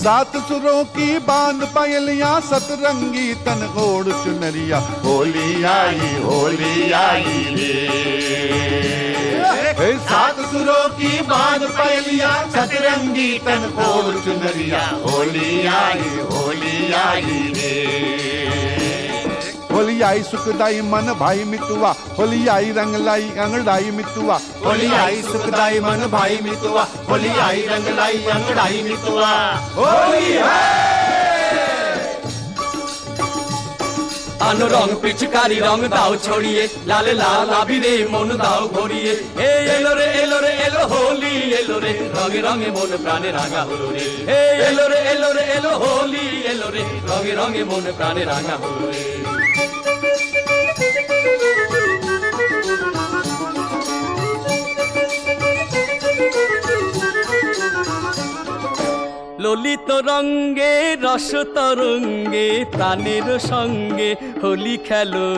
सात सुरों की बांध पायलियां सतरंगी तन ओढ़ चुनरिया होली आई रे। सात सुरों की बांध पायलियां सतरंगी तन ओढ़ चुनरिया होली आई रे। होली आई सुखदाई मन भाई मितुआ होली आई रंग लाई अंगड़ाई मितुआ होली आई सुखदाई मन भाई मितुआ होली आई रंग लाई अंगड़ाई मितुआ होली है। আনো রং পিচকারি রং দাও ছড়িয়ে লাল লাল আবিরে মন দাও ভরিয়ে এলো রে এলো হোলি এলো রে রঙে রঙে মন প্রাণে রাঙা হলো রে এলো রে এলো হোলি এলো রে রঙে রঙে মন প্রাণে রাঙা হলো রে। ললিত রঙ্গে রস তরঙ্গে প্রাণের সঙ্গে হোলি খেলো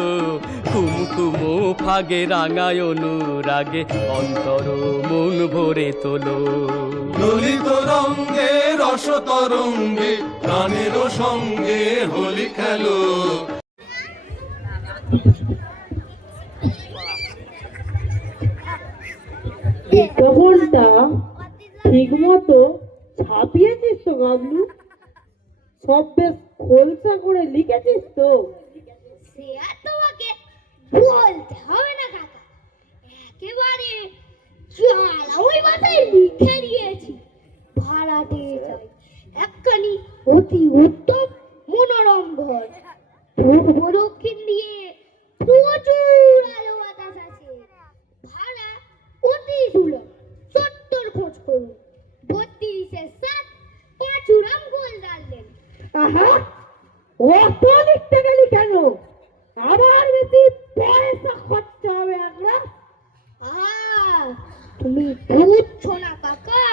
কুমকুমো ফাগে রাঙায় অনুরাগে অন্তর মন ভরে তোলো। ললিত রঙ্গে রস তরঙ্গে প্রাণের সঙ্গে হোলি খেলো। বিজ্ঞাপনটা ঠিক মতো ছাপিয়েছিস তো গাবলু? সব বেশ খোলসা করে লিখেছিস তো? সে আর তোমাকে বলতে হবে না কাকা, একেবারে ওই মাথায় লিখে দিয়েছি। ভাড়াটে চাই একখানি অতি উত্তম মনোরম ঘর, পূর্ব দক্ষিণ দিয়ে প্রচুর আলো বাতাস আছে, ভাড়া অতি সুলভ, 70 খোঁজ করুন, 32-7 পাঁচুরাম গোলদার লেন। আহা, অত লিখতে গেলি কেন? আবার বেশি পয়সা খরচা হবে একলা। তুমি বুঝছো না কাকা,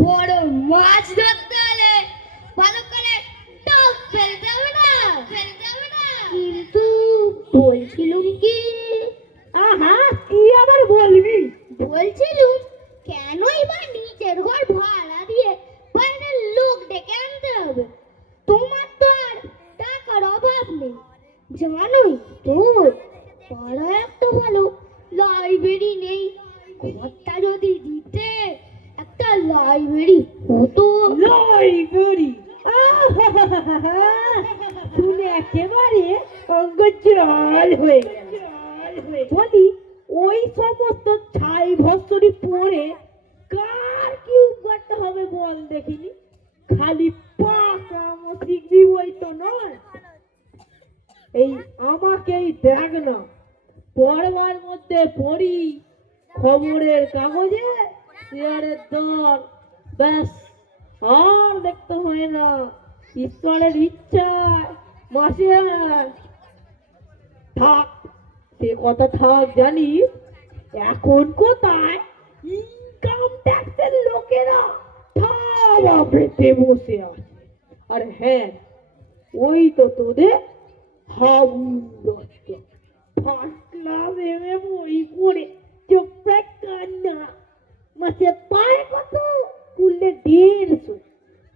বড় মাছ ধরতে হলে ভালো করে টক ফেলতে হবে না। কিন্তু বলছিলুম কি, আহা, কি আবার বলবি? বলছিলুম কেনই বা নিজের ঘর ভাড়া দিয়ে বাইরের লোক ডেকে আনতে হবে? তোমার তো আর টাকার অভাব নেই, জানোই তো পাড়ায় একটা ভালো লাইব্রেরি নেই। ঘরটা যদি দিতে একটা লাইব্রেরি হতো। লাইব্রেরি শুনে একেবারে অঙ্গ জল হয়ে গেল। বলি, ওই সমস্ত ছাই ভস্মরি পরে কার কি উপকারটা হবে বল দেখিনি? খালি পাকা শিখবি বই তো নয়। এই আমাকেই দেখ না, পড়বার মধ্যে পড়ি খবরের কাগজে শেয়ারের দর, ব্যাস আর দেখতে হয় না। ঈশ্বরের ইচ্ছায় মাসে থাক, সে কথা থাক। জানিস এখন কোথায় ইনকাম ট্যাক্সের লোকেরা থাবা পেতে বসে আছে। আর হ্যাঁ, ওই তো তোদের Habu Dutta first class MA বই পড়ে চোপড়া কান্না, মাসে পায় কত? খুললে 150।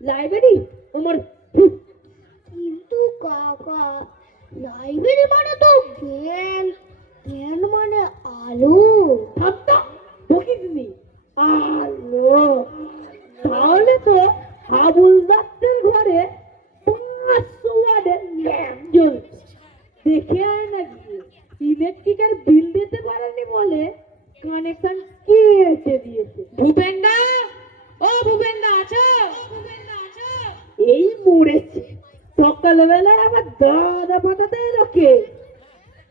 লাইব্রেরি আমার কিন্তু কাকা, লাইব্রেরি মানে তো জ্ঞান, জ্ঞান মানে আলো। থামতা বকিসনি, আলো। তাহলে তো হাবুল দত্তের ঘরে 500 ওয়াটের ল্যাম্প জ্বলছে। দেখে আয় না গিয়ে, ইলেকট্রিকের বিল দিতে পারেনি বলে কানেকশন কেটে দিয়েছে। ভূপেন্দা, ও ভূপেন্দা আছো? এই মরেছে, সকালবেলায় আবার দাদা পাঠাতে লোকে।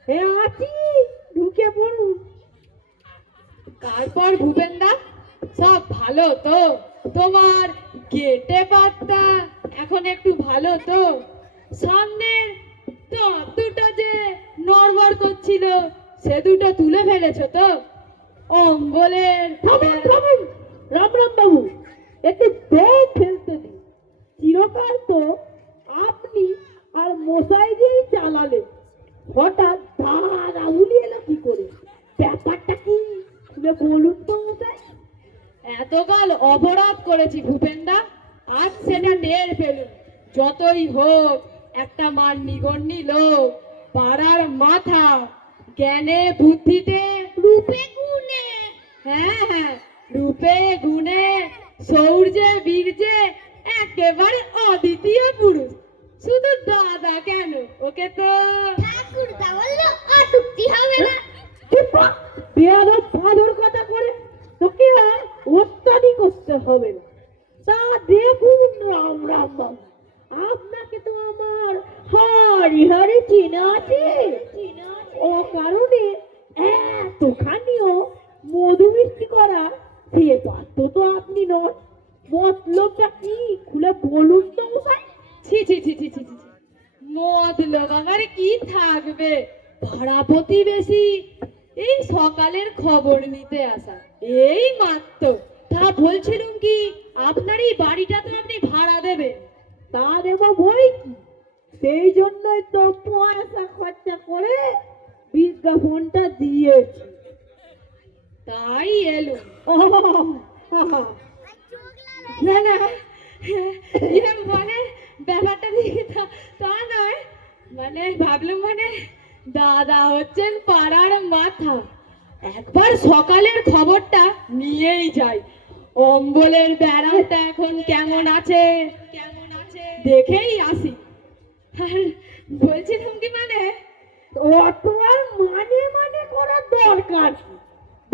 হ্যাঁ আছি, ঢুকে পড়ুন। তারপর ভূপেন্দা, সব ভালো তো? তোমার গেটে পাত্তা এখন একটু ভালো তো? সামনের তো দুটো যে নড়বড় করছিল, সে দুটো তুলে ফেলেছো তো? অম্বলের থামুন থামুন, রাম রাম বাবু, একটু দম ফেলতে দিন। চিরকাল তো আপনি আর মশাই দিয়েই চালালে, হঠাৎ দাঁড়া উলি এলো কি করে? ব্যাপারটা কি খুলে বলুন তো মশাই। এতকাল অপরাধ করেছি ভূপেন্দা, আজ সেটা টের পেলুম। যতই হোক একটা মান্যিগণ্যি লোক, পাড়ার মাথা, জ্ঞানে বুদ্ধিতে, রূপে গুণে হ্যাঁ, রূপে গুণে শৌর্যে বীর্যে একেবারে অদ্বিতীয় পুরুষ। শুধু দাদা কেন, ওকে তো ঠাকুর দা বললো অটুক্তি হবে না। বেয়াদব বাঁদর কথা করে তোকে আর ওস্তাদি করতে হবে না। তা দেখুন রাম রাম বাবু, আপনাকে তো আমার হারি চেনা আছে। ও কারণে এতখানিও মধু মিষ্টি করা সে পাত্র তো আপনি নন। মতলবটা কি খুলে বলুন তো মশাই। ছি ছি ছি ছি ছি ছি। মতলব আবার কি থাকবে, পাড়া প্রতিবেশী এই সকালের খবর নিতে আসা, এই মাত্র। তা বলছিলাম কি, আপনার এই বাড়িটা তো আপনি ভাড়া দেবেন। তা দেবো বই কি, সেই জন্যই তো পয়সা খরচা করে বিজ্ঞাপনটা দিয়েছি। তাই এলো। না না, মানে ব্যাপারটা দেখে তা নয়, মানে ভাবলাম মানে দাদা হচ্ছেন পাড়ার মাথা, একবার সকালের খবরটা নিয়েই যাই। অম্বলের বেড়াটা এখন কেমন আছে দেখেই আসি। আর বলছিলাম কি, মানে অত আর মানে করার দরকার কি?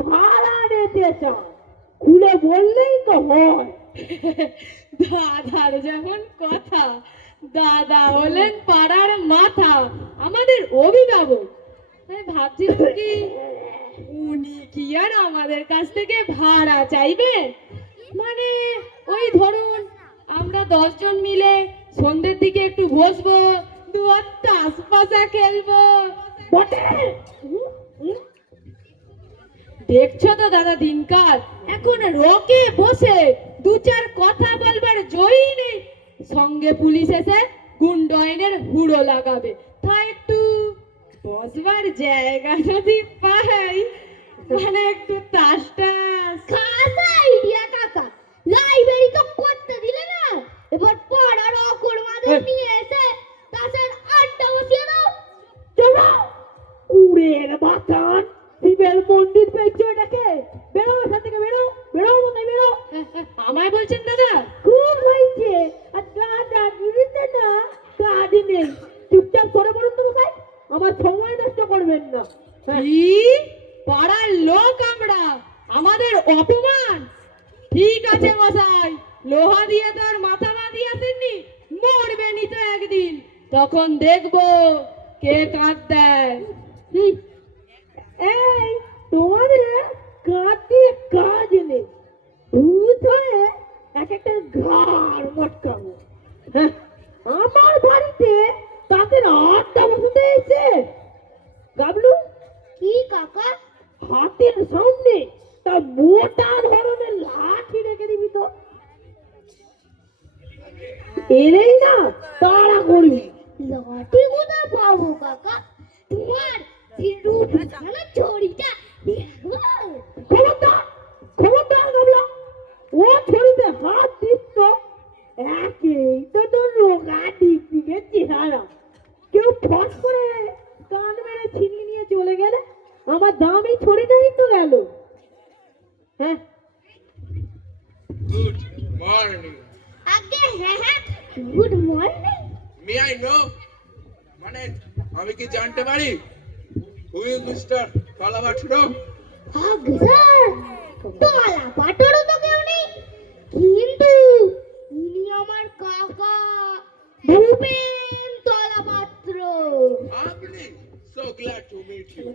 ভাড়া নিতে চাও খুলে বললেই তো হয়। দাদার যেমন কথা, দাদা হলেন পাড়ার মাথা, আমাদের অভিভাবক। আমি ভাবছিলাম কি, উনি কি আর আমাদের কাছ থেকে ভাড়া চাইবে? মানে ওই ধরুন আমরা 10 জন মিলে সন্ধ্যের দিকে একটু বসবো, দু তাস পাশা খেলবো। বটে, দেখছো তো দাদা দিনকাল, এখন রকে বসে 2-4 কথা বলবার জয়ই নেই, সঙ্গে পুলিশ এসে গুন্ড আইনের হুড়ো লাগাবে। তা একটু বসবার জায়গা যদি পাই, মানে একটু তাস টাস। খাসা আইডিয়া কাকা, লাইব্রেরি তো করতে দিলে না, এবার পড়ার অকর্মাদের নিয়ে এসে তাছাড়া আড্ডা বসিয়ে দাও। চলো কুড়ের বাতান শিবের মন্দির পেয়েছো এটাকে। বেরো এখান থেকে, বেরো বেরো মনে বেরো। আমায় বলছেন দাদা? খুব হয়েছে, আর দাদা গিরিতে না কাজ নেই। চুপচাপ সরে পড়ুন তো মশাই, আমার সময় নষ্ট করবেন না। কি পাড়ার লোক আমরা, আমাদের অপমান? ঠিক আছে মশাই, লোহা দিয়ে তো আর মাথা বাঁধি আসেননি, মরবেনি তো একদিন, তখন দেখবো কে কাঁদ দেয়। এই তোমাদের কাঁদে কাজ নেই, ভূত হয়ে এক একটা ঘাড় মটকাবো। হ্যাঁ, আমার বাড়িতে তাদের আড্ডা বসতে এসে গাবলু কি কাকা? হাতের সামনে তা মোটা ধরনের লাঠি রেখে দিবি তো, এলেই না তাড়া করবি। লাঠি কোথায় পাবো কাকা? তোমার সেই রূপ ভালো ছড়িটা দেখবো। খবরদার খবরদার গাবলা, ও ছড়িতে হাত দিচ্ছ, একেই তো তোর রোগা দিকে চেহারা, কেউ ফস করে কান মেরে ছিনিয়ে নিয়ে চলে গেলে আমার দামি ছড়িটাই তো গেল। হ্যাঁ, Good morning. আগে হ্যাঁ, good morning. May I know? মানে আমি কি জানতে পারি? Who is Mr. Kalabachro? আগে স্যার, তলা পাটরও তো কেউ নেই, কিন্তু ইনি আমার কাকা ভূপেন তলা পাত্র। আপনি? So glad to meet you.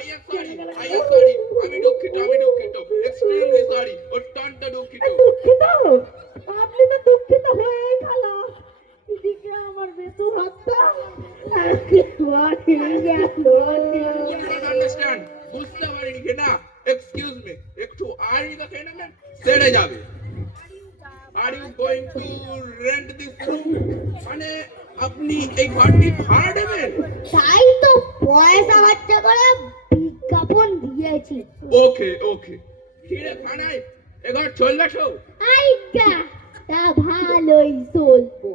I am sorry. আমি দুঃখিত। Extremely sorry. অত্যন্ত দুঃখিত। দুঃখিত? আপনি তো দুঃখিত হয়ে গেল, এদিকে আমার বেতু হাতটা You don't understand. বুঝতে পারিনি কি না? Excuse me. একটু আড়ি কথা না সেরে যাবে। Are you going to rent this room? মানে আপনি এই ঘরটি ভাড়া দেবেন? তাই তো পয়সা খরচা করে বিজ্ঞাপন দিয়েছি। ওকে ওকে। কিরে কানাই, এ ঘর চলবে তো? আইগা তা ভালোই চলবো,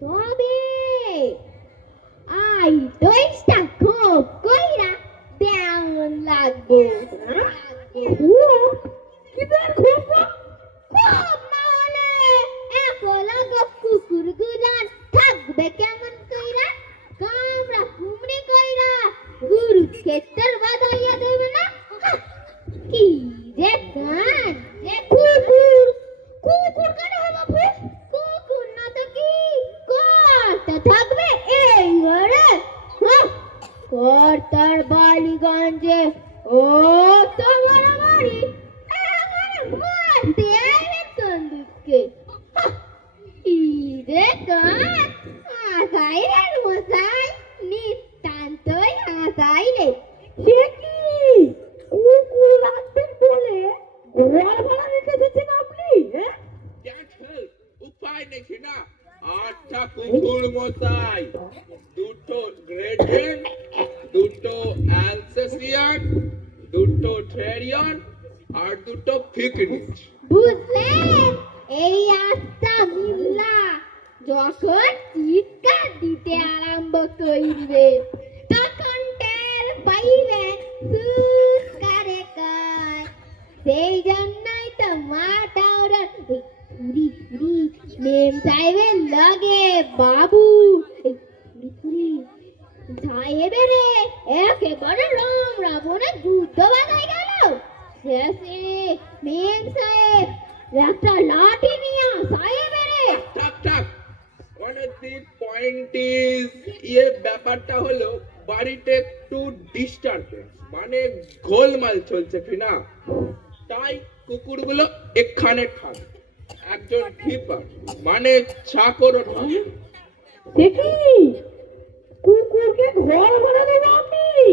তবে আই দইটা খুব কইরা দেওয়ান লাগবো। কিদের খুব খুব না হলে একলা কুকুর গুলান থাকবে কেমন কইরা? কামড়া কুমড়ি কইরা গুরু ক্ষেত্রের বাধাইয়া দেবে না? কি রে গান যে কুকুর কুকুর কেন হবে বাপু? কুকুর না তো কি কর্তা থাকবে এই ঘরে? কর্তার বালিগঞ্জে ও তোমার বাড়ি এখানে মারতে আইলে তন্দুকে। ইরে গান আসাইলেন মশাই, নিতান্তই আসাইলে। সে কি কুকুর রাখবেন বলে ঘর ভাড়া নিতে এসেছেন আপনি? হ্যাঁ, Can't help, উপায় দেখি না। আচ্ছা কুকুর মশাই, দুটো গ্রেডেন, দুটো অ্যালসেসিয়ান, দুটো টেরিয়ন আর দুটো ফিকনিচ। বুঝলেন? এই আস্তা মিল্লা যখন চিৎকার দিতে আরম্ভ করবে তখন টের পাইবে সুস্কারে কর। সেই জন্যই তো মাটা ওরা ফুরি ফুরি মেম সাহেবের লগে বাবু ফুরি সাহেবের একেবারে রাম রাবণের যুদ্ধ বাঁধাই গেল। শেষে মেম সাহেব একটা লাঠি নিয়ে সাহেবের থাক থাক, মানে দি পয়েন্ট ইজ, ইয়ে ব্যাপারটা হলো বাড়িতে একটু ডিস্টারবেন্স, মানে গোলমাল চলছে কি না, তাই কুকুরগুলো এখানে থাকে। একজন কিপার মানে চাকরও থাকে। সে কি কুকুরকে ঘর ভাড়া দেবো আপনি?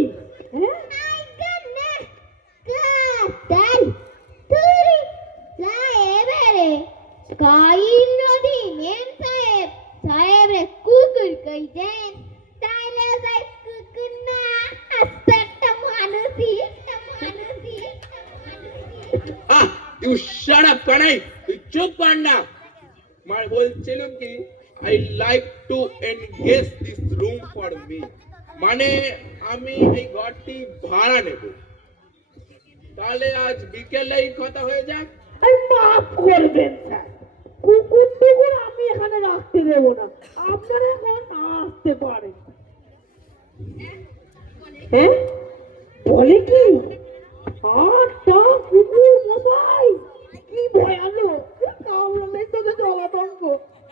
হ্যাঁ, কুকুর কইছেন তাইলে যাই কুকুর না আস্তে একটা মানুষই আহ ইউ শাট আপ কানাই, তুই চুপ কর না। মানে বলছিলাম কি, I like to engage this room for me, মানে আমি এই ঘরটি ভাড়া নেব। তাহলে আজ বিকেলেই কথা হয়ে যাক। এই মাফ করবেন স্যার, কুকুর টুকুর আমি এখানে রাখতে দেবো না, আপনারা এখন আসতে পারেন। হ্যাঁ, বলে কি আটটা কুকুর মশাই, কি ভয়ানক! আমরা তোকে জলাতঙ্ক।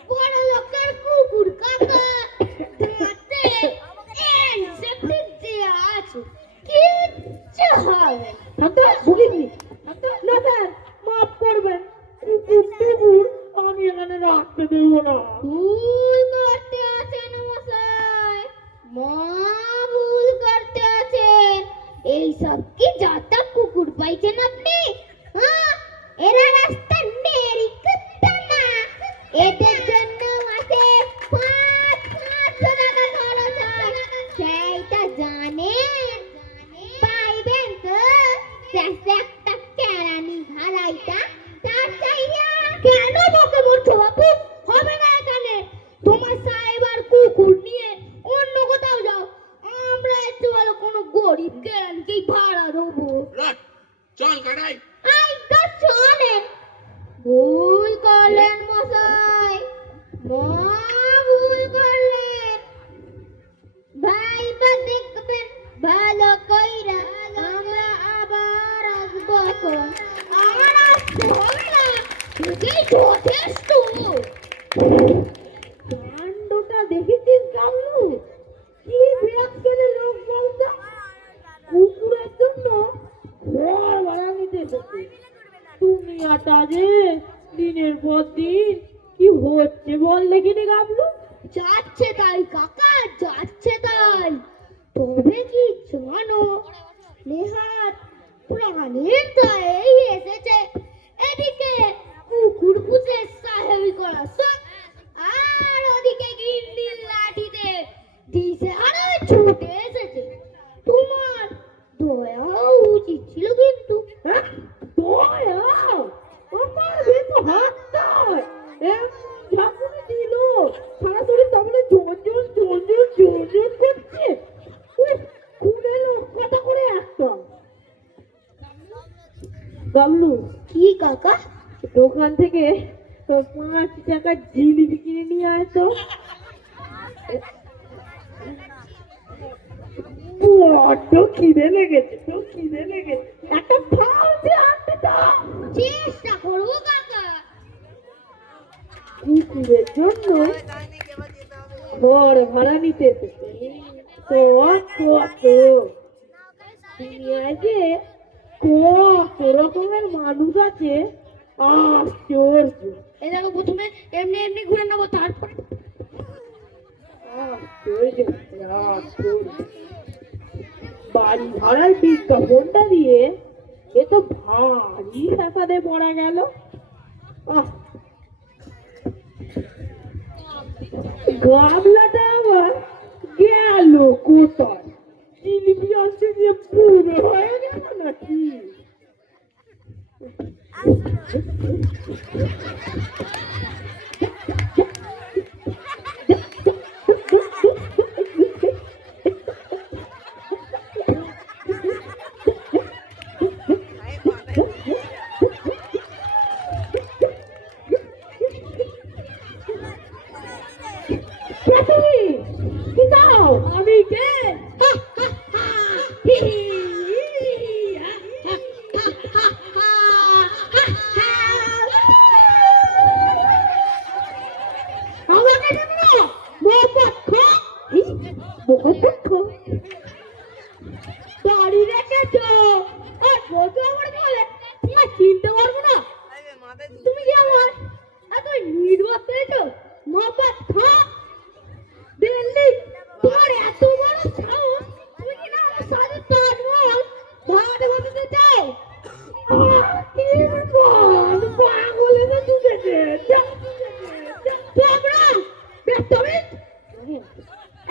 বড় লোকের কুকুর কাকা দাঁতে অ্যান্টিসেপ্টিক দেয়া আছে, কিচ্ছু হবে না। থাকতে ভুগিনি না স্যার, মাফ করবেন, কুকুর টুকুর আমি এখানে রাখতে দেবো না। ভুল করতে আছেন মশাই, ভুল করতে আছেন। এইসব কি যত কুকুর পাইছেন আপনি? হ্যাঁ, এরা রাস্তা নেড়ি কুত্তা না, এদের জন্য মাসে 500 টাকা খরচ হয়, সেইটা জানেন? পাইবেন তো শেষে একটা কেরানি ঘাড়াইটা, তার চাইয়া কেন বকে বলছো বাপু? হবে না এখানে, তোমার সাহেব আর কুকুর নিয়ে অন্য কোথাও যাও, আমরা একটু ভালো কোনো গরিব কেরানিকেই ভাড়া দেবো। রাট, চল কানাই। আইগা চলেন। ভুল করলেন মশাই, ভুল করলেন। ভাইবা দেখবেন ভালো কইরা, আমরা আবার আসবো। এখন আমার আসতে হবে না, এটাই যথেষ্ট। কাণ্ডটা দেখেছিস গামলু? কি বিরাক্কেলে লোক বলতো, কুকুরের জন্য ঘর ভাড়া নিতে এসেছে। দুনিয়াটা যে দিনের পর দিন কি হচ্ছে বল দেখিনি গামলু। যাচ্ছে তাই কাকা, যাচ্ছে তাই। তবে কি জানো, নেহাত প্রাণের দায়ে এসেছে এদিকে কুকুর পুষে কাকা? দোকান থেকে 5 টাকার জিলিপি কিনে নিয়ে আয় তো। বড্ড খিদে লেগেছে তো, খিদে লেগেছে, একটা ফালতি আনতে তো। চেষ্টা করবো কাকা। কুকুরের জন্য ঘর ভাড়া নিতে এসেছে। কত দুনিয়ায় যে কত রকমের মানুষ আছে, আশ্চর্য এই দেখো, প্রথমে এমনি এমনি ঘুরে নেবো, তারপরে আশ্চর্য আশ্চর্য। বাড়ি ভাড়ার বিজ্ঞাপনটা দিয়ে এ তো ভারী ফ্যাসাদে পড়া গেল। গামলাটা আবার গেল কোথায়? জিলিপি আসছে যে পুরো হয়ে গেল নাকি? আমি কে? বাড়ি রেখেছ আর বলছো আমার বলে তোমার চিনতে পারবো না? তুমি কি আমার এত নির্বাক পেয়েছো? মফত খা দিল্লি, তোমার এত বড় সাহস, তুমি কি না আমার সাথে তাজমহল ভাড়া বসাতে চাও? কি বল, পাগল এসে ঢুকেছে। তোমরা বেতমিজ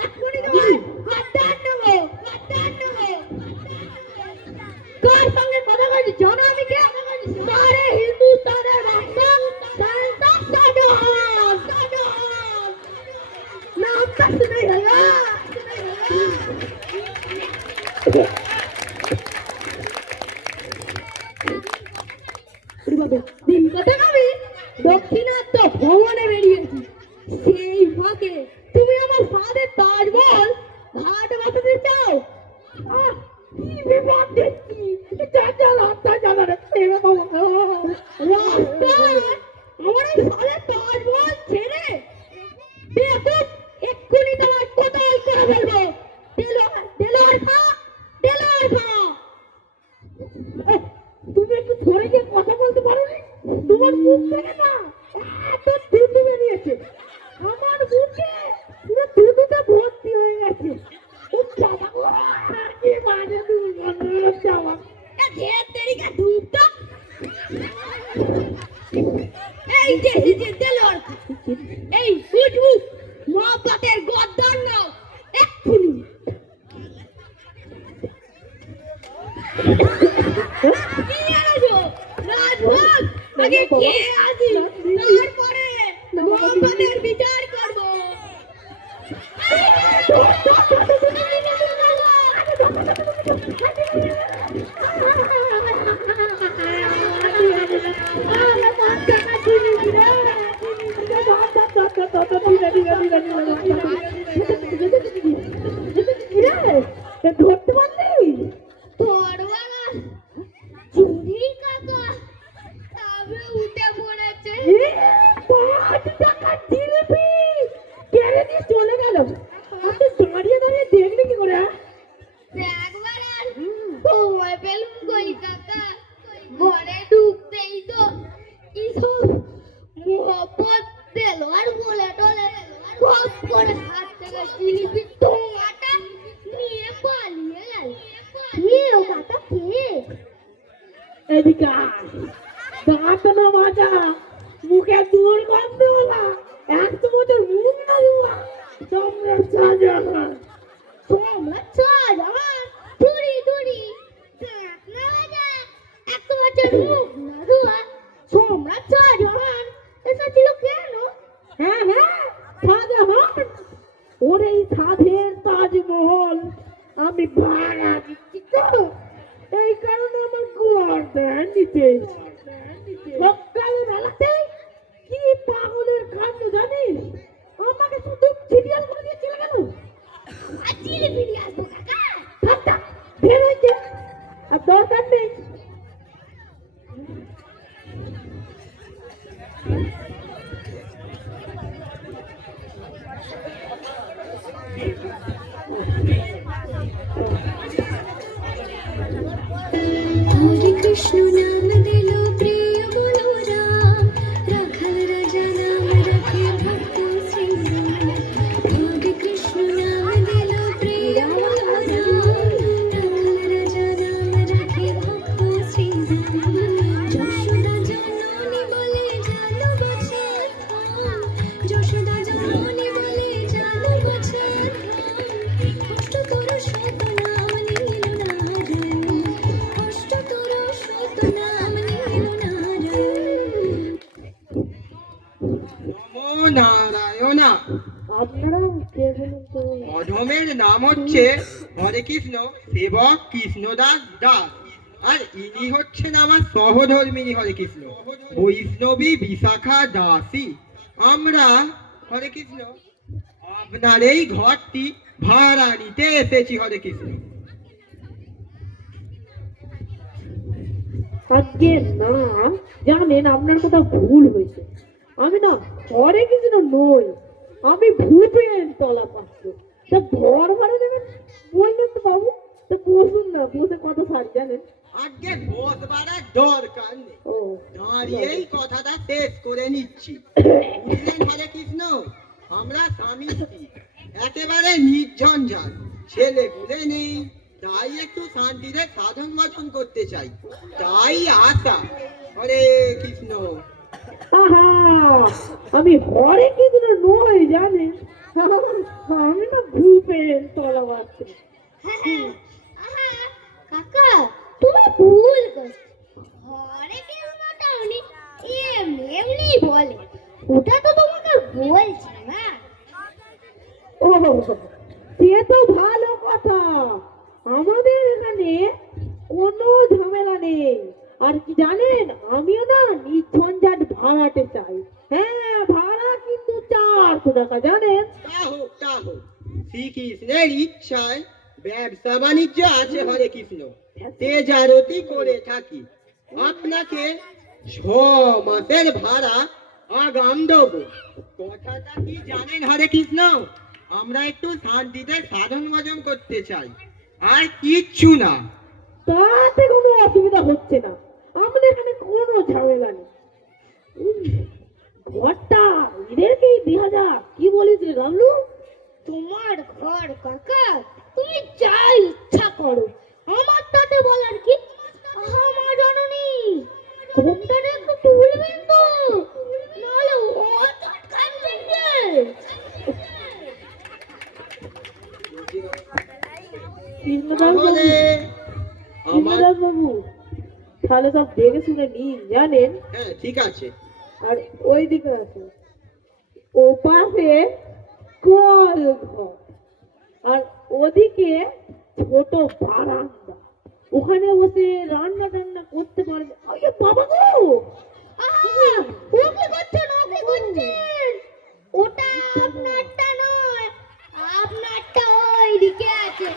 এক্ষুনি তোমার হাতটা নেবো, হাতটা নেবো। কার সঙ্গে কথা বলছি জানো আমি কে? সারে হিন্দুস্তানের রাস্তা সান্তা সাডন সাডন নাম কাছে नहीं है দিন কথা আমি দক্ষিণাত্য ভ্রমণে বেরিয়েছি, সেই ফাঁকে তুমি আমার সাথে তাজমহল ঘাট বসাতে চাও? কি বিপদ দেখছি, রাস্তা জানা রে আমার এই সাথে তাজমহল ছেড়ে বেকুব, এক্ষুনি তোমার কোথায় করে ফেলবো। দেলোয়ার খা, দেলোয়ার খা। তুমি একটু ধরে গিয়ে কথা বলতে পারো নি? তোমার মুখ থেকে না এত থুতু বেরিয়েছে, আমার মুখে পুরো থুতুতে ভর্তি হয়ে গেছে। ও বাবা গো, কি বাজে দুর্গন্ধ হচ্ছে আমার। ঢের দেরিকা ধূপ তো। এই যে দেলোয়ার খা, এই উঠবু মহাপাতের গদ্দার নাও এক্ষুনি। কি আছো রাজভোগ? আগে খেয়ে আসি, তারপরে মহাপাতের বিচার করবো। ধরতে পারলি? ধরবানা চুরি কাকা, তবে উঠে পড়েছে। 5 টাকার জিলিপি কেড়ে নিয়ে চলে গেল। আপনি দাঁড়িয়ে দাঁড়িয়ে দেখলি কি করে? একবার আর সময় পেলুম কই কাকা, ঘরে ঢুকতেই তো কি সব মোহব্বত দেলোয়ার বলে টলে খপ করে হাত থেকে জিলিপি টোঙাটা নিয়ে পালিয়ে গেল। কে ও কাকা, কে? এদিকে দাঁত না মাজা, মুখে দুর্গন্ধ হলা, 100 বছর মুখ না ধোয়া, সম্রাট শাহজাহান। সম্রাট শাহজাহান চুরি চুরি দাঁত না মাজা, 100 বছর মুখ না ধোয়া, সম্রাট শাহজাহান এসেছিল কেন? হ্যাঁ হ্যাঁ, শাহজাহান। ওর এই সাধের তাজমহল আমি ভাড়া দিচ্ছি তো, এই কারণে আমার গর্দান নিতে নারায়ণা। আপনারা কে বলুন তো? অধমের নাম হচ্ছে হরে কৃষ্ণ সেবক কৃষ্ণদাস দাস, আর ইনি হচ্ছেন আমার সহধর্মিনী হরে কৃষ্ণ বৈষ্ণবী বিশাখা দাসী। আমরা হরে কৃষ্ণ আপনার এই ঘরটি ভাড়া নিতে এসেছি হরে কৃষ্ণ। আজকে না, জানেন আপনার কথা ভুল হয়েছে। আমি না ঘরে কিছু নই, আমি ভূপেন তলা পাত্র। তা ঘর ভাড়া দেবেন বললেন তো বাবু, তা বসুন না, বসে কথা সার জানেন। আজকে বসবার আর দরকার নেই, ও দাঁড়িয়েই কথাটা শেষ করে নিচ্ছি। বুঝলেন হরে কৃষ্ণ, আমরা স্বামী স্ত্রী, একেবারে নির্ঝঞ্ঝাট, ছেলে পুলে নেই, তাই একটু শান্তিতে সাধন ভজন করতে চাই, তাই আশা। হরে কৃষ্ণ। আহা, আমি ঘরে কিছু নই জানেন, আমি না ভূপেন তলা পাত্র। আহা, কাকা তুমি ভুল করছো। ঘরে কেউ মোটামুটি এমনি এমনি বলে, ওটা তো তোমাকে বলছে না। ও সে তো ভালো কথা, আমাদের এখানে কোনো ঝামেলা নেই। আর কি জানেন, আমিও না নির্ঝঞ্ঝাট ভাড়াতে চাই। হ্যাঁ, ভাড়া কিন্তু 400 টাকা জানেন। তা হোক তা হোক, শ্রীকৃষ্ণের ইচ্ছায় ব্যবসা বাণিজ্য আছে হরে কৃষ্ণ, তেজারতি করে থাকি। আপনাকে 6 মাসের ভাড়া আগাম দেবো। কথাটা কি জানেন হরে কৃষ্ণ, আমরা একটু শান্তিতে সাধন ভজন করতে চাই, আর কিচ্ছু না। তাতে কোনো অসুবিধা হচ্ছে না, আমাদের এখানে কোনো ঝামেলা নেই। ঘরটা এদেরকেই 2000 কি বলিস রে রামলু? তোমার ঘর কাকা, তুমি যা ইচ্ছা করো, আমার তাতে বলার কি? আমার জননী ঘুমটাটা একটু তুলবেন তো, নাহলে ও চটকান দেবে। কৃষ্ণদাস বাবু, তাহলে আমার কৃষ্ণদাস বাবু, তাহলে সব দেখে শুনে নিন জানেন। হ্যাঁ ঠিক আছে। আর ওই দিকে আছে ও পাশে কল ঘর, আর ওদিকে ছোট বারান্দা, ওখানে বসে রান্না টান্না করতে পারবে। আরে বাবা গো, আহা, ওকে করছেন, ওকে করছেন। ওটা আপনারটা নয়, আপনারটা ওইদিকে আছে,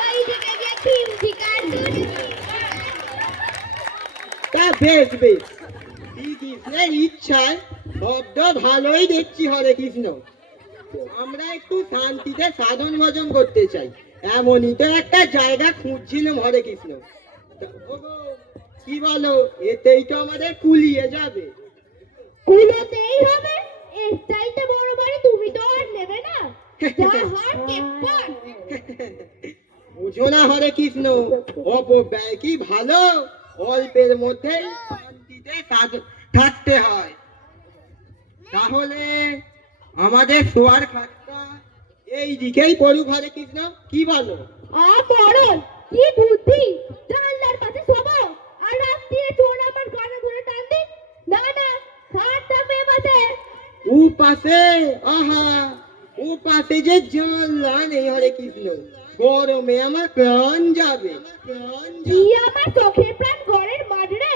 ওইদিকে গিয়ে কিমতি কাটুন। তা বেশ বেশ, শ্রীকৃষ্ণের ইচ্ছায় শব্দ ভালোই দেখছি হরে কৃষ্ণ। আমরা একটু শান্তিতে সাধন ভজন করতে চাই, এমনই তো একটা জায়গা খুঁজছিলাম হরে কৃষ্ণ। তা ওগো, কি বলো, এতেই তো আমাদের কুলিয়ে যাবে। কুলোতেই হবে, এর চাইতে বড় বাড়ি তুমি তো আর নেবে না। যা হয় কেপন। বুঝো না হরে কৃষ্ণ, অপব্যয় কি ভালো, অল্পের মধ্যেই শান্তিতে থাকতে হয়। তাহলে আমাদের শোয়ার খাটটা এই দিকেই পড়ুক হরে কৃষ্ণ, কি বলো? মরণ, কি বুদ্ধি! জানলার পাশে শোবো, আর রাত্রিরে চোর আমার কানে ধরে টান দিন। না না, খাট থাকবে এ পাশে। ও পাশে, আহা, ও পাশে যে জানলা নেই হরে কৃষ্ণ, গরমে আমার প্রাণ যাবে, প্রাণ কি যাবে। আমার চোখের প্রাণ ঘরের মাঝরে,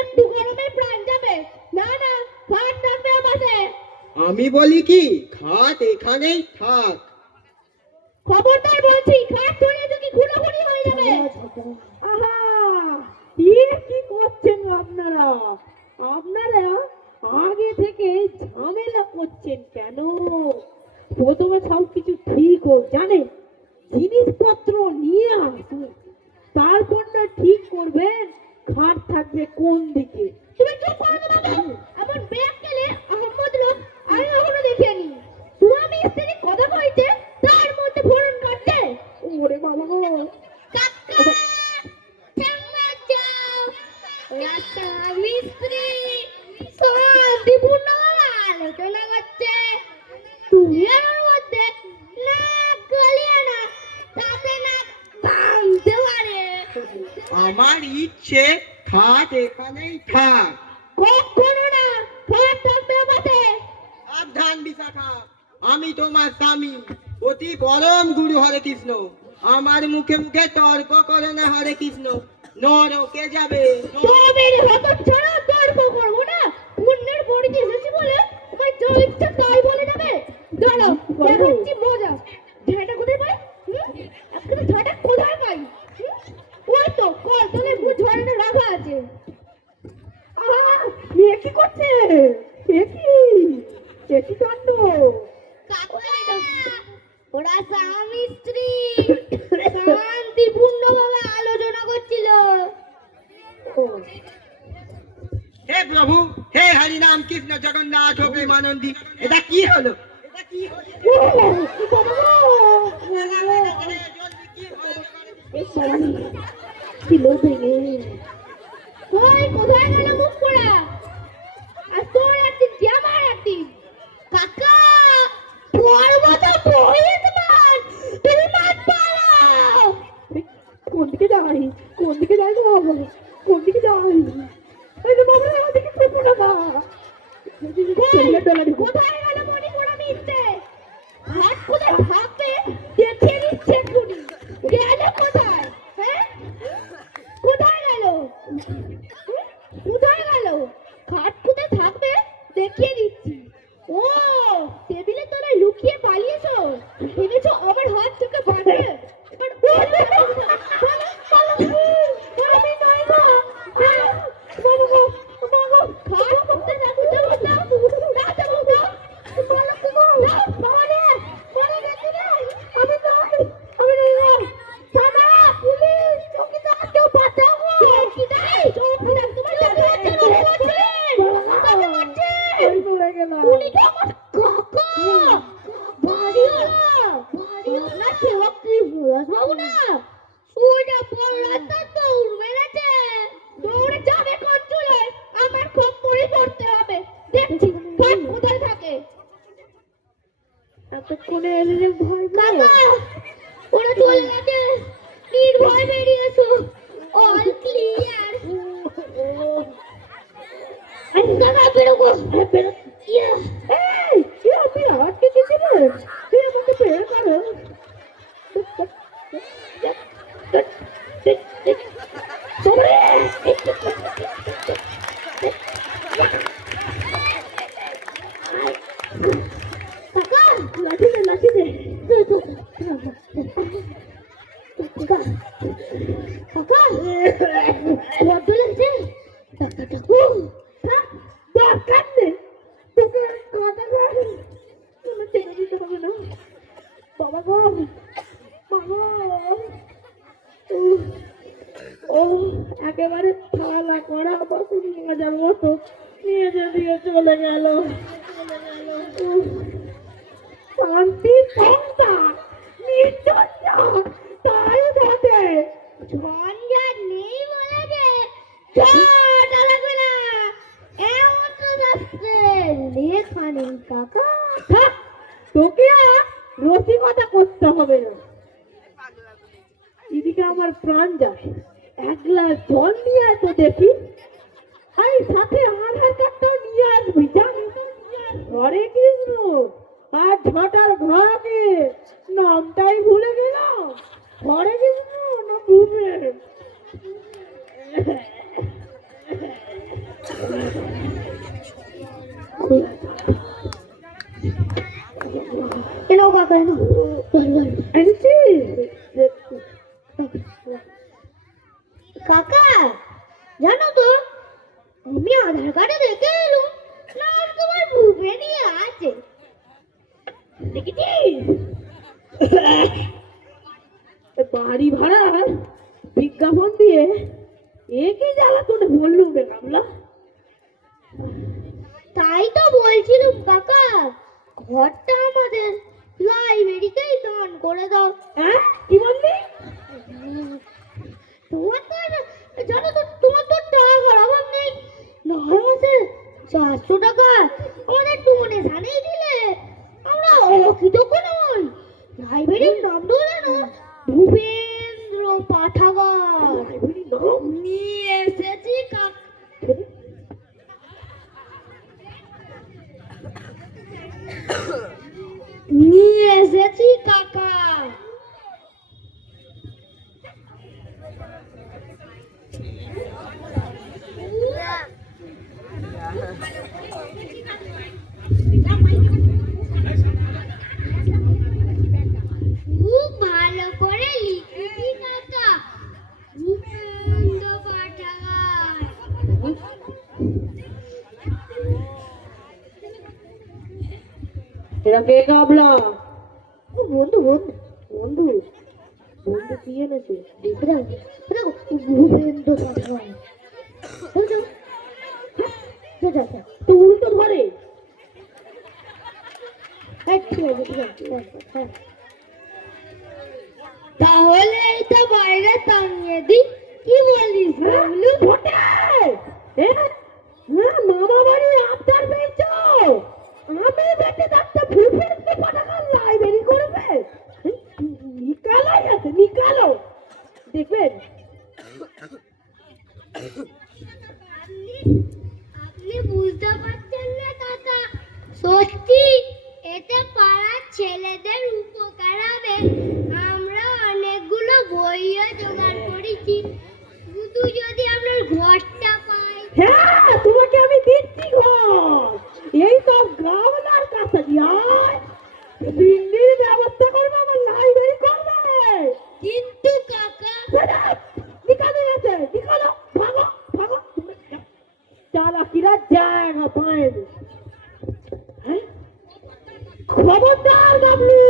একটু গরমে প্রাণ যাবে। না না, খাট থাকবে এ পাশে। আমি বলি কি, খাট এখানেই থাক। খবরদার বলছি, খাট ধরে যদি খুনোখুনি হয়ে যাবে। আহা, কি করছেন আপনারা? আপনারা আগে থেকে ঝামেলা করছেন কেন? প্রথমে সব কিছু ঠিক হোক জানেন, জিনিসপত্র নিয়ে আসুন, তারপর না ঠিক করবেন খাট থাকবে কোন দিকে। তুমি চুপ করো তো বাবা, এমন ব্যাগ গেলে আহমদ লোক আমি কখনো দেখিনি। স্বামী স্ত্রী কথা কইতে, তার মধ্যে ফোড়ন কাটতে। ওরে বাবা গো, কাকা, কেমন যাও? স্বামী স্ত্রী শান্তিপূর্ণ আলোচনা করছে, তুমি আমার মধ্যে না গলিয়ে না, তাতে না ভাঙতে পারে। আমার ইচ্ছে খাট এখানেই থাক। কখনো না, খাট থাকবে আমাদের। সাবধান বিশাখা, আমি তোমার স্বামী অতি পরম গুরু হরে কৃষ্ণ। আমার মুখে মুখে তর্ক করে না হরে কৃষ্ণ, নরকে যাবে। তবে রে হতচ্ছাড়া, তর্ক করবো না। পুণ্যের বাড়িতে এসেছি বলে আমার যা ইচ্ছা তাই বলে যাবে। দাঁড়াও, দেখাচ্ছি মজা। ঝাঁটা কোথায় পাই? আজকে তো ঝাঁটা কোথায় পাই? ওই তো কলতলে ভূত ঝাড়ানো রাখা আছে। এ কি করছে? এ কি কাণ্ড? কাকা, ওরা স্বামী স্ত্রী শান্তিপূর্ণ ভাবে আলোচনা করছিল। হে প্রভু, হে হরি নাম কৃষ্ণ জগন্নাথ ও প্রেমানন্দী, এটা কি হলো? এটা কি হলো? কি লোক ভেঙে ওই কোথায় গেল মুখ পোড়া? আর তোর একদিন কি আমার একদিন? কাকা, পর্বত বহিত মান, তুমি মাত পালাও। কোন দিকে যাই? কোন দিকে যাই তো বাবা? কোন দিকে যাই? এই তো বাবা, আমার দিকে চোখ না বা। কোথায় গেল মনি পোড়া মিথ্যে? হাত কোথায় থাকবে দেখে নিচ্ছে এক্ষুনি। গেল কোথায়? হ্যাঁ, কোথায় গেল? কোথায় গেল? খাট কোথায় থাকবে দেখিয়ে দিচ্ছি। ও, টেবিলের তলায় লুকিয়ে পালিয়েছো? ভেবেছো আমার হাত থেকে বাঁধবে? এবার পালো, পালো, আমি নয় মা। বাবা গো, বাবা, খাট কোথায় রাখো? দাও, দাও, দাও, দাও, দাও। বলো কি গো? দাও, বাবা রে, বলো গেছে রে। আমি নয়, আমি নয় গো। দাদা, পুলিশ, চৌকিদার, কেউ বাঁচাও গো। চৌকিদার, চৌকিদার, তোমার দাদা আছে, দাদা আছে। দাদা আছে। পড়ে গেলাম। উনি তো আমার কাকা। বাড়িওয়ালা, বাড়িওয়ালা সেবক কি সুরেশবাবু না? সোজা পড়লাটা দৌড় মেরেছে। দৌড়ে যাবে কোন চুলে? আমার খপ্পরে পড়তে হবে। দেখছি কাঠ কোথায় থাকে। এতক্ষণে এলে যে ভয় কাকা, ওরা চলে গেছে। নির্ভয় বেরিয়ে এসো। All clear. কাকা বেরোবো। ইয়া। এই, কি আপনি আজকে দিয়েছিলেন? তুই আমাকে বের করো। কাকা, লাঠি দে, লাঠি দে। কাকা, কাকা, বড্ড লাগছে। ডাক্তার ডাকবো? থাক, দরকার নেই। তোকে কথা বল। আমার ছেড়ে দিতে হবে না। বাবা গো, বাবা। ও একেবারে থালা করা বাসন মাজার মতো নিয়ে দিয়ে চলে গেল। শান্তি সংসার নির্জনতা তাই বটে। ঝঞ্ঝাট নেই বলে যে ঝড়টা লাগবে না। এমন তো যাচ্ছে লেখা নেই কাকা। থাক, তোকে আর রসিকতা করতে হবে না। এদিকে আমার প্রাণ যায়, এক গ্লাস জল নিয়ে আয় তো দেখি। আর সাথে আধার কার্ডটাও নিয়ে আসবি, জানি। হরে কৃষ্ণ। আর ঝটার ঘরকে নামটাই ভুলে গেলাম। হরে কৃষ্ণ না ভূপে? এনো কাকা, এনো এনেছি। কাকা, জানো তো আমি আধার কার্ডে দেখে এলুম নাম তোমার ভূপে নিয়ে আছে। দেখেছিস? বাড়ি ভাড়া বিজ্ঞাপন দিয়ে একই জ্বালাতনে বললুম রে কামলা। তাই তো বলছিলাম কাকা, ঘরটা আমাদের লাইব্রেরিতেই দান করে দাও। হ্যাঁ, কি বললি? তোমার তো জানো তো, তোমার তো টাকার অভাব নেই। না মাসে 400 টাকা আমাদের ডোনেশনেই দিলে আমরা অকৃতজ্ঞ নই। লাইব্রেরির নাম তো জানো, ভূপেন্দ্র পাঠাগার। লাইব্রেরির নাম? নিয়ে এসেছি কাকা। নিয়ে এসেছি কাকা। খুব ভালো করে লিখেছি কাকা, খুব সুন্দর পাঠাগার। এরা কে গাবলা? বন্ধু বন্ধু বন্ধু বন্ধু কি এনেছে? ভূপেন্দ্র পাঠাগার। তো উল্টো ধরে। তাহলে এটা বাইরে টাঙিয়ে দি, কি বলিস বাবলু? মামা বাড়ি আবদার পেয়েছো? আমি বেঁচে থাকতে ভূপেন্দ্র পাঠাগার লাইব্রেরি করবে? নিকালাই আছে, নিকালো। দেখবেন আপনি বুঝতে পারছেন না কাকা, সত্যি এতে পাড়ার ছেলেদের উপকার হবে। আমরা অনেকগুলো বইও জোগাড় করেছি, শুধু যদি আমরা ঘরটা পাই। হ্যাঁ, তোমাকে আমি দিচ্ছি ঘর। এই সব গামলার কাছে যায় দিল্লির ব্যবস্থা করবে, আমার লাইব্রেরি করবে। কিন্তু কাকা, নিকালে আছে, নিকালো, ভাগো ভাগো। চালাকিরা যায় না পায় না। হ্যাঁ? খবরদার গাবলু,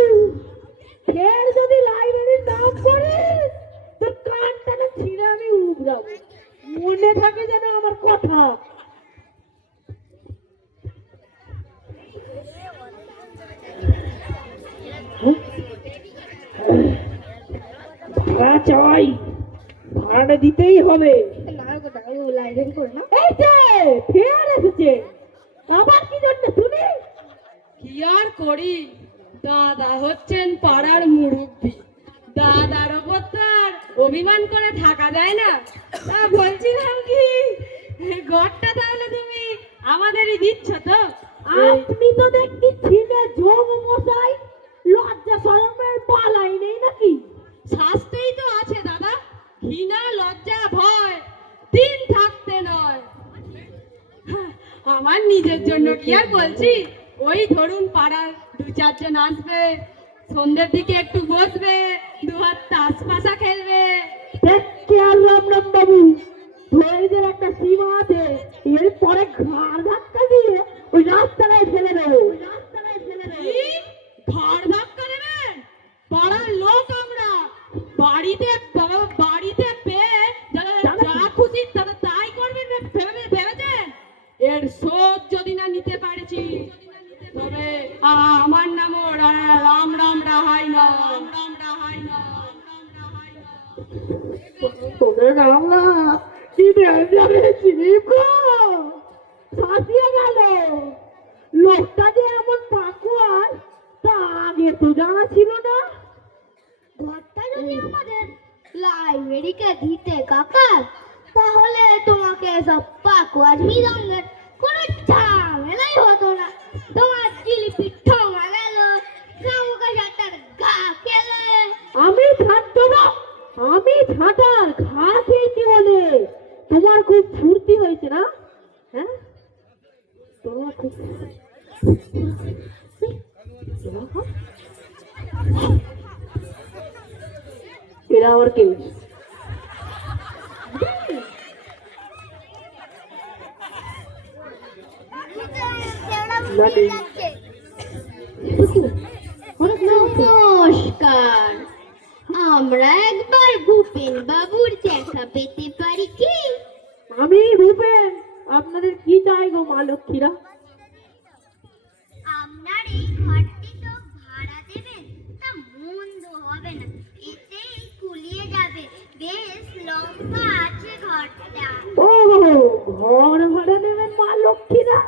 ফের যদি লাইব্রেরির নাম করিস তোর কানটাকে ছিঁড়ে আমি উবড়াবো। মনে থাকে যেন আমার কথা। ভাড়া চাই, ভাড়া দিতেই হবে। লাইব্রেরি করে না। এই যে ফের এসেছে, আবার কি জন্য শুনি? কি আর করি, দাদা হচ্ছেন পাড়ার মুরব্বী, দাদার ওপর তো আর অভিমান করে থাকা যায় না। তা বলছিলাম কি, ঘরটা তাহলে তুমি আমাদেরই দিচ্ছ তো? আপনি তো দেখছি ছিনে যোগ মশাই, লজ্জা শরমের পালাই নেই নাকি? শাস্তেই তো আছে দাদা, ঘৃণা লজ্জা ভয় দিন থাকতে নয়। আমার নিজের জন্য কি আর বলছি, ওই ধরুন পাড়ার 2-4 জন আসবে, সন্ধ্যের দিকে একটু বসবে, দুহাত তাস পাশা খেলবে। খেয়াল রাম বাবু, ধৈর্যের একটা সীমা আছে। এরপরে ঘাড় ধাক্কা দিয়ে ওই রাস্তাটায় ফেলে দেবো। কি? ঘাড় ধাক্কা দেবেন? পাড়ার লোক আমরা, বাড়িতে বাড়িতে পেয়ে যা খুশি তারা তাই করবেন ভেবেছেন? এর শোধ যদি না নিতে পারেছি, তবে আমার নামও রাম রাম রাহাই না, রাম রাম রাহাই না, রাম রাম রাহাই না। তোদের গামলা কি যাবে চিপ ফাঁসিয়ে গেল। লোকটা যে এমন পাকুয়ার তা আগে তো জানা ছিল না। ঘরটা যদি আমাদের লাইব্রেরিকে দিতে কাকা, তাহলে তোমাকে সব পাকুয়ার মৃদঙ্গের কোনো ঝামেলাই হতো না। তোমার জিলিপি ঠোঙা গেল, শামুকা সাটার গা খেলে। আমি ছাড়তো না, আমি ছাটার ঘা খেয়েছি বলে তোমার খুব ফুর্তি হয়েছে না? হ্যাঁ, তোমার খুব এরা আবার কে? নমস্কার, আমরা একবার ভূপেন বাবুর দেখা পেতে পারি কি? আমি ভূপেন, আপনাদের কি চাই গো মা লক্ষ্মীরা? আপনার এই ঘরটি তো ভাড়া দেবেন, তা মন্দ হবে না, এতে কুলিয়ে যাবে। বেশ লম্বা আছে ঘরটা। ও, ঘর ভাড়া নেবেন মা লক্ষ্মীরা?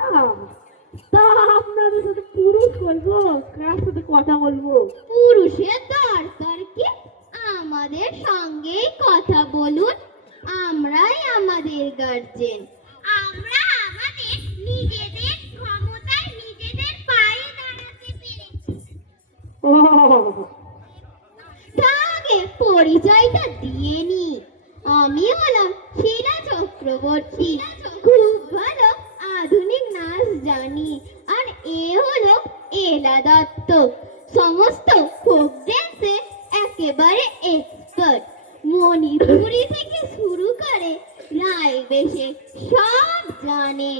তা আপনাদের সাথে পুরুষ বলবো, কার সাথে কথা বলবো? পুরুষের দরকার কি, আমাদের সঙ্গেই কথা বলুন, আমরাই আমাদের গার্জেন। আমরা আমাদের নিজেদের ক্ষমতায় নিজেদের জানি। আর এ হলো এলা দত্ত, সমস্ত ফোক ড্যান্সে একেবারে এক্সপার্ট। মণিপুরি থেকে শুরু করে লাইভে সে সব জানে।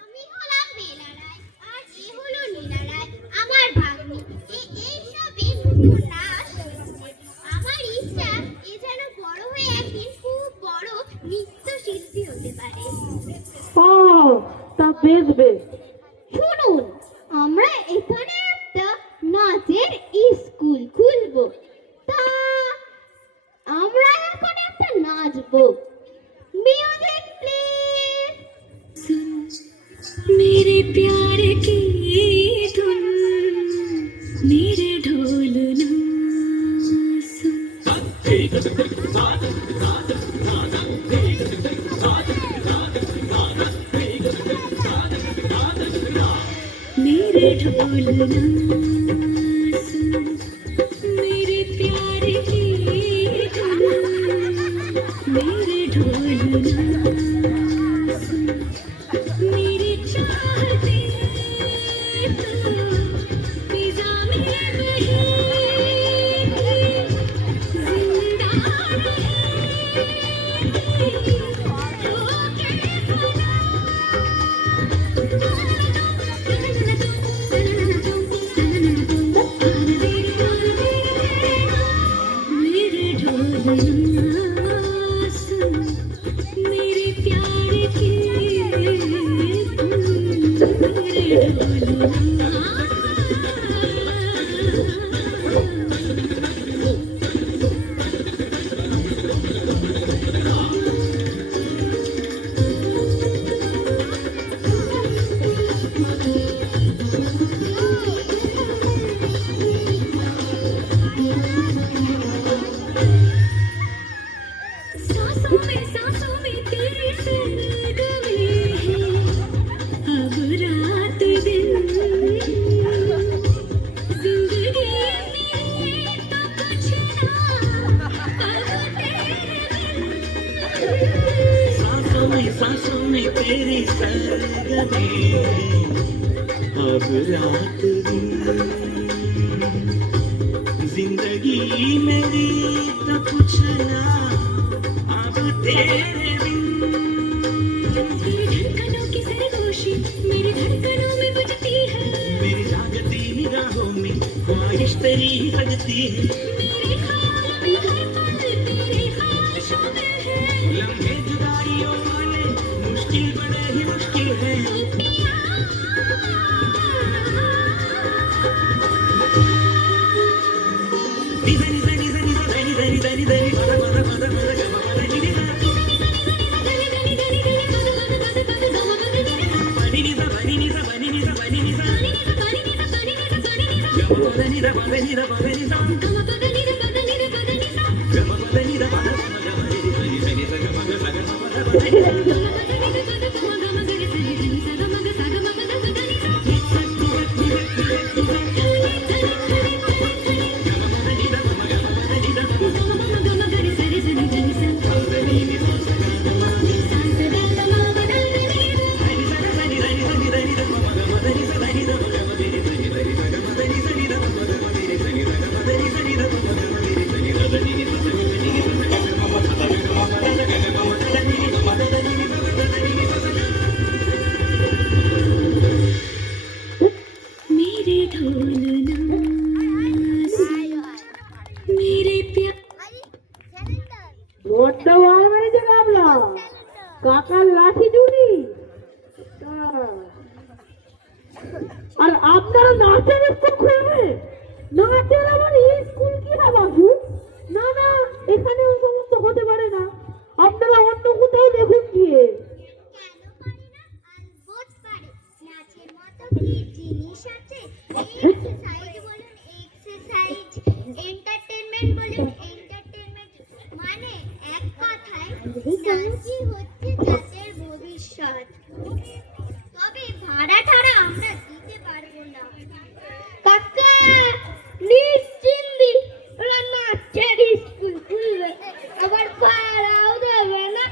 আমি হলাম বেলা রায় আর এ হলো নীলা রায়, আমার ভাগ্নি। এইসবে নতুন নাচ শিখছে। আমার ইচ্ছা এ যেন বড় হয়ে একদিন খুব বড় নৃত্যশিল্পী হতে পারে। ও তা বেশ বেশ। শুনুন, আমরা এখানে একটা নাচের স্কুল খুলবো। তা আমরা এখন একটা নাচবো। Music please. मेरे प्यार की धुन मेरे ढोल ना सुन। मेरे ढोल ना सुन, मेरे प्यार की धुन मेरे ढोल ना सुन। मेरी चाहते तो फिजा में रहेगी, जिंदा रहेगी तो कैसा मेरे ढोल ना सुन, मेरे प्यार की धुन मेरे ढोल ना। सांसों में तेरी सरगमी है, अब रात दिन जिंदगी में तो कुछ ना, अब तेरे सांसों में तेरी सरगमी है, अब रात दिन जिंदगी मेरी तो कुछ ना, अब तेरे बिन। तेरी धड़कनों की सरगोशी मेरी धड़कनों में बजती है, मेरी जागती निगाहों में ख्वाहिश तेरी ही सजती है। मेरे ख्याल में हर पल तेरे ख्वाहिशों में है। लम्हे जुदाइयों वाले मुश्किल बड़े ही मुश्किल है। मेरे ढोल ना सुन, मेरे प्यार বড্ড ওয়াল মেরেছে গাবলা, কাকার লাঠি চুরি। আর আপনারা নাচের স্কুল খুলবে? নাচের আবার স্কুল কি হয় বাবু? না না, এখানে ও সমস্ত হতে পারে না, আপনারা অন্য কোথাও দেখুন গিয়ে। কেন পারি না? আলবত পারি। নাচের মতো কি জিনিস আছে? এক্সারসাইজ বলুন এক্সারসাইজ, এন্টারটেইনমেন্ট বলুন এন্টারটেইনমেন্ট। মানে এক কথায় নাচই হচ্ছে জাতির ভবিষ্যৎ। তবে ভাড়া ঠাড়া আমরা দিতে পারবো না। কাকা নিশ্চিন্তি, ওরা নাচের স্কুল খুলবে, আবার ভাড়াও দেবে না।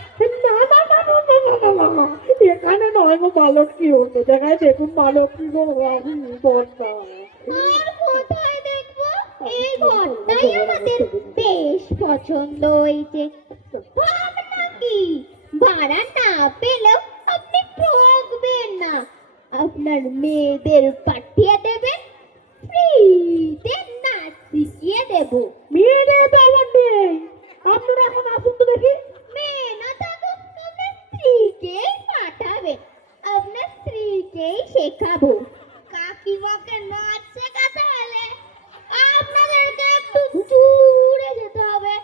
না না না না না না না না, এখানে নয় গো বালক, কি অন্য জায়গায় দেখুন মা লক্ষ্মী গো, আমি বন্যা। আর কোথায় দেখবো? এই ঘরটাই আমাদের বেশ পছন্দ হয়েছে। ভাবনা কি, ভাড়া না পেলেও আপনি ঠকবেন না, আপনার মেয়েদের পাঠিয়ে দেবেন, ফ্রিতে নাচ শিখিয়ে দেবো। মেয়েদের তো আমার নেই, আপনারা এখন আসুন তো দেখি। মেয়ে না থাকুক, আপনার স্ত্রীকেই পাঠাবেন, আপনার স্ত্রীকেই শেখাবো। কাকিমাকে নাচ শেখাতে হলে আপনাদেরকে একটু দূরে যেতে হবে,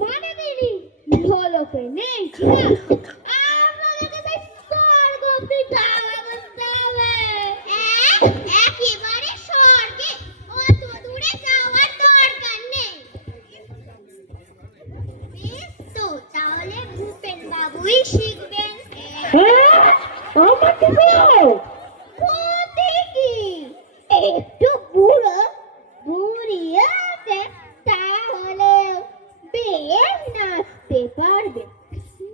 মানে দিদি ঢোলকে নেই না, আপনাদেরকে সেই স্বর্গ অব্দি যাওয়া করতে হবে। একেবারে স্বর্গে অত দূরে যাওয়ার দরকার নেই। বেশ তো, তাহলে ভূপেন বাবুই শিখবেন। হ্যাঁ, আমার কি গো? ক্ষতি কি? একটু বুড়ো বুড়ি আছে, তাহলেও বেশ নাচতে পারবে।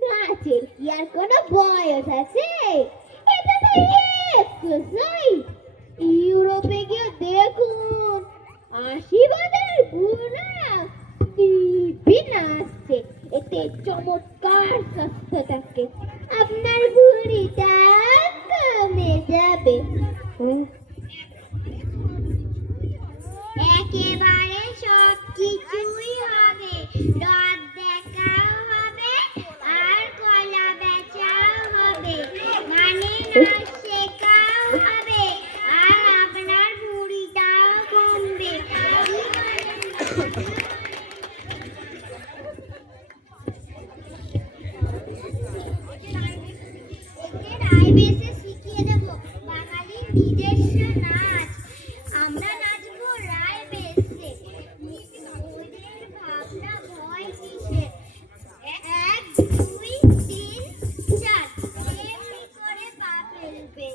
নাচের কি আর কোনো বয়স আছে? এটা তো এক্সারসাইজ। ইউরোপে গিয়ে দেখুন, 80 বছরের বুড়া দিব্যি নাচছে, এতে চমৎকার স্বাস্থ্য থাকে, আপনার বুড়িটা কমে যাবে। একেবারে সব কিছুই হবে, রথ দেখাও হবে আর কলা বেচাও হবে, মানে নাচ শেখাও হবে আর আপনার বুড়িটাও কমবে। রায়বেশে শিখিয়ে দেব বাঙালির নিজস্ব নাচ। আমরা নাচবো রায়বেশে, ওদের ভাবনা ভয় কিসে? 1 2 3 4 এমনি করে পা ফেলবে।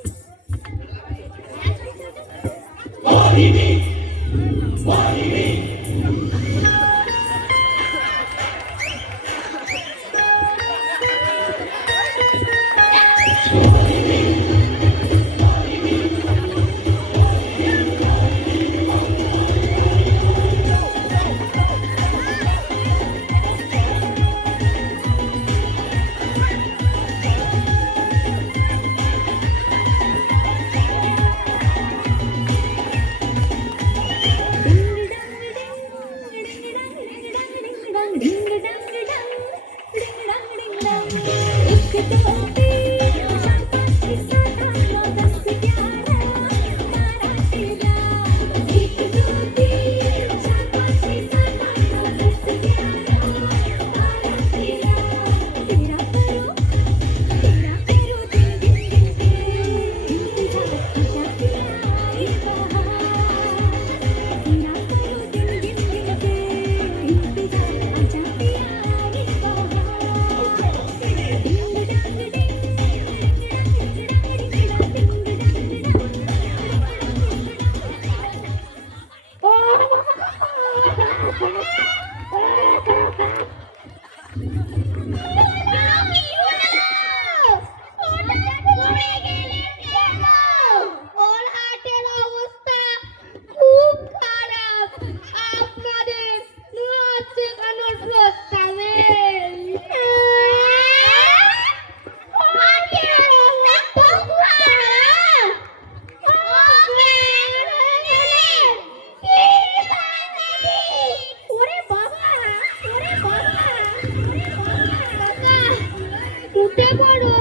উঠে পড়ো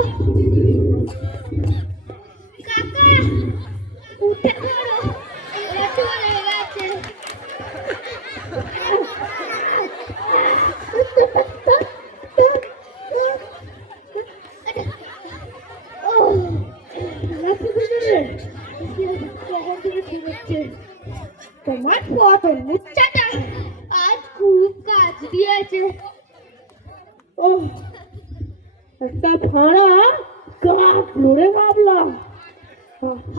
কাকা, উঠে পড়ো, ওরা চলে গেছে। তোমার ফটোর মুচ্ছাটা আজ খুব কাজ দিয়েছে। ও, একটা ভাড়া কাটলো রে বাবলা।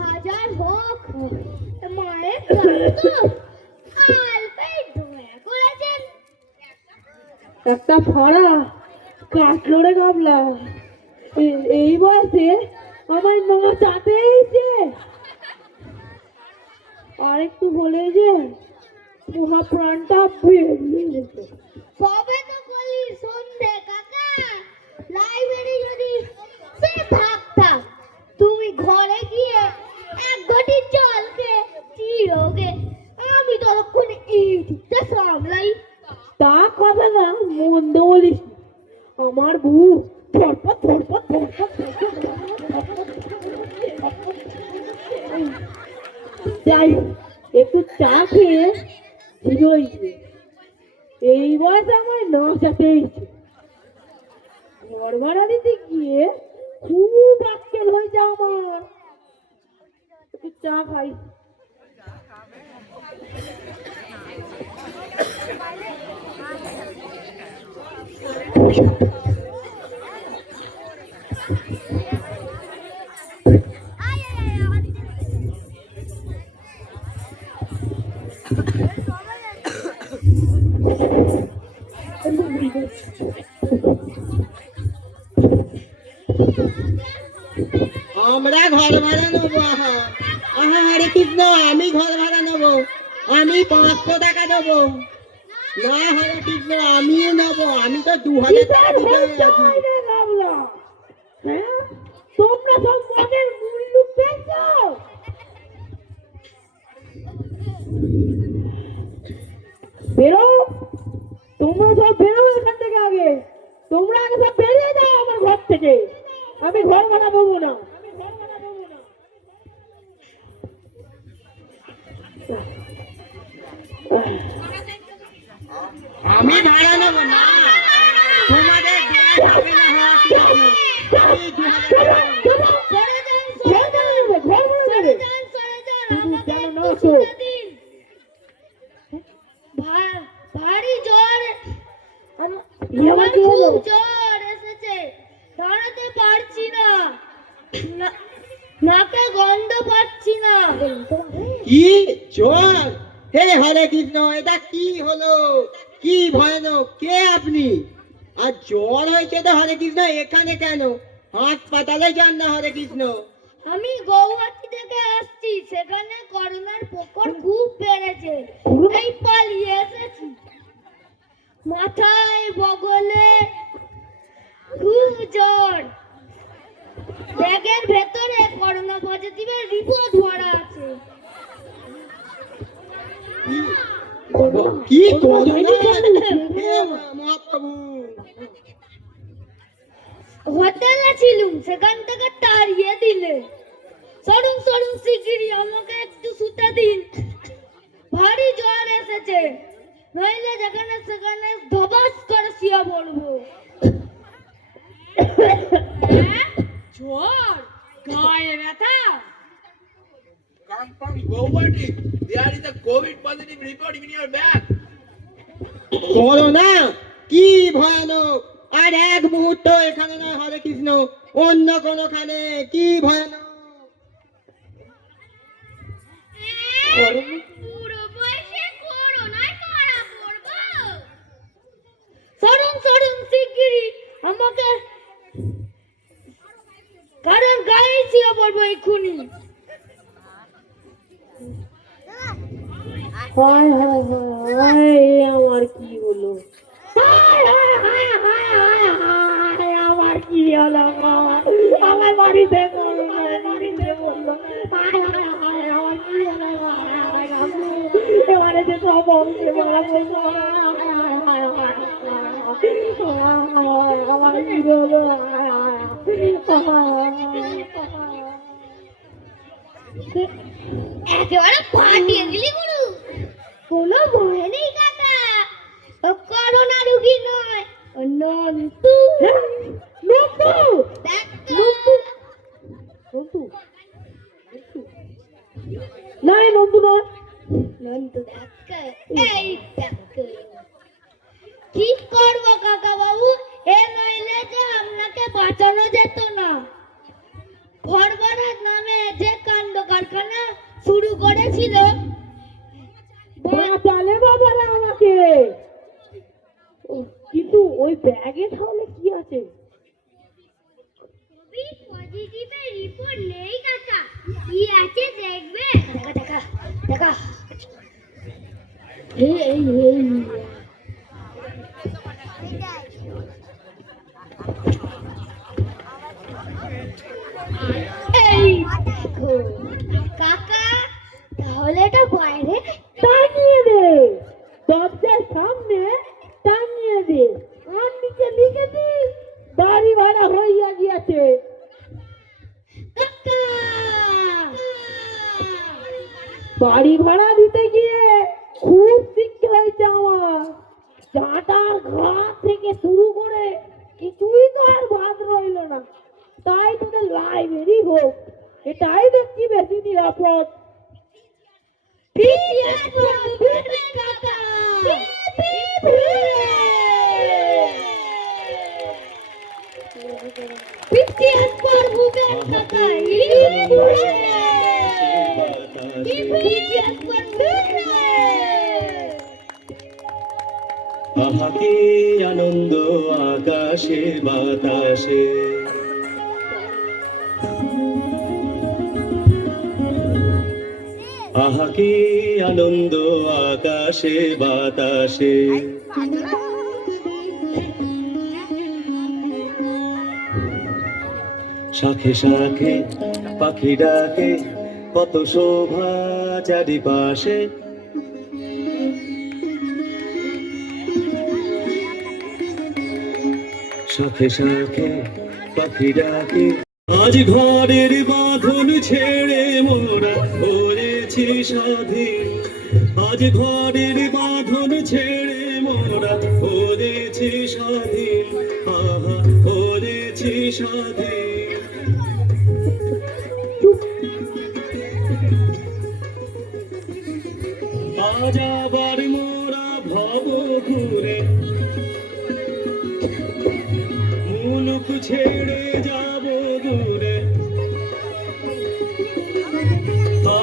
হাজার হোক, মায়ের কত আলপে দয়া করেছেন। একটা ভাড়া কাটলো রে গাবলা। এই বয়সে আমায় নাচাতে এসে আর একটু বলে যে মহা প্রাণটা বেরিয়ে যেত। সবে তো বলি সন্ধে কাকা, লাইব্রেরি যদি সে থাকতাম, তুমি ঘরে গিয়ে এক ঘটি জল খেয়ে চিরোগে, আমি ততক্ষণ এই দিকটা সামলাই। তা কথা না মন্দ বলিস না। আমার বউ ধরপট ধরপট ধরপট যাই হোক, একটু চা খেয়ে হিরোই এই বয়সে আমার নাচাতে এসে ঘর ভাড়া দিতে গিয়ে খুব আক্কেল হয়েছে আমার। একটু চা খাই। আমরা ঘর ভাড়া নেবো। আহা আহা হরে কৃষ্ণ, আমি ঘর ভাড়া নেবো, আমি 500 টাকা দেবো। না হরে কৃষ্ণ, আমিও নেবো, আমি তো 2000 টাকা দিতে আছি। হ্যাঁ, তোমরা সব মদের মূল্য পেয়েছো? বেরো, তোমরা সব বেরো এখান থেকে আগে। তোমরা আগে সব বেরিয়ে যাও আমার ঘর থেকে। আমি ঘর ভাড়া দেবো না। আমি ভাড়া নেবো না, তোমাদের দেয়া যাবে না। হরে কৃষ্ণ, আমি 2000 টাকা দেবো। ভারী জ্বর, আমার কি হলো? খুব জ্বর এসেছে, দাঁড়াতে পারছি না, নাকে গন্ধ পাচ্ছি না। কি জ্বর? হে হরে কৃষ্ণ, এটা কি হলো? কি ভয়ানক! কে আপনি? আর জ্বর হয়েছে তো হরে কৃষ্ণ এখানে কেন? হাসপাতালে যান না হরে কৃষ্ণ। আমি গৌহাটি থেকে আসছি, সেখানে করোনার প্রকোপ খুব বেড়েছে, এই পালিয়ে এসেছি। মাথায় বগলে খুব জ্বর, ব্যাগের ভেতরে করোনা পজিটিভের রিপোর্ট ভরা আছে। কি করোনা? হে মহাপ্রভু! হোটেলে ছিলুম, সেখান থেকে তাড়িয়ে দিলে। সরুন সরুন শিগগিরই, আমাকে একটু শুতে দিন, ভারী জ্বর এসেছে, নইলে যেখানে সেখানে ধবাস করে শুয়ে পড়বো। জ্বর, গায়ে ব্যথা। Come from Guwahati. There is a COVID positive report in your bag. Corona কি ভয়ানক! আর এক মুহূর্ত এখানে না হরে কৃষ্ণ, অন্য কোনখানে। কি ভয়ানক! পুরো বয়সে করোনায় ধরা পড়বো। সরুন সরুন শিগগিরই আমাকে, কারণ গায়ে শুয়ে পড়বো এক্ষুনি। হায় হায় হায় হায়, আমার কি হলো? হায় হায় হায় হায় হায় হায়, আমার কি হলো? আমার বাড়িতে বাড়িতে বললো হায় হায় হায়, আমার কি হলো? এবারে যে সব অংশে বলা বলছো, আমার কি হলো? একেবারে ফাটিয়ে দিলি গুরু, কোনো ভয় নেই কাকা, ও করোনা রুগী নয়, ও নন্তু। নন্তু, দেখ নন্তু, নাই নন্তু নয়। নন্তু দেখ, এই দেখ। কি করবো কাকা বাবু, এ নইলে যে আপনাকে বাঁচানো যেত না। ঘর ভাড়ার নামে যে কাণ্ড কারখানা শুরু করেছিল, বাঁচালে বাবারা আমাকে। কিন্তু ওই ব্যাগে তাহলে কি আছে? পজিটিভের রিপোর্ট নেই কাকা, কি আছে দেখবে? দেখা দেখা দেখা এই এই এই এই দেখো কাকা, তাহলে এটা বাইরে টাঙিয়ে দে, দরজার সামনে টাঙিয়ে দে, আর নিচে লিখে দি বাড়ি ভাড়া হইয়া গিয়াছে। কাকা বাড়ি ভাড়া দিতে গিয়ে খুব শিক্ষা হয়েছে আমার, চাটার ঘা থেকে শুরু করে কিছুই তো আর বাদ রইল না। তাই তোদের লাইব্রেরি হোক, এটাই দেখছি বেশি নিরাপদ। আহা কি আনন্দ আকাশে বাতাসে, আহা কি আনন্দ আকাশে বাতাসে, শাখে শাখে পাখি ডাকে, কত শোভা চারিপাশে, শাখে শাখে পাখি ডাকে। আজ ঘরের বাঁধন ছেড়ে মোরা হয়েছি স্বাধীন, আজ ঘরের বাঁধন ছেড়ে মোরা হয়েছি স্বাধীন, আহা হয়েছি স্বাধীন। আজ আবার মোরা ভব ঘুরে মুলুক ছেড়ে যাব দূরে,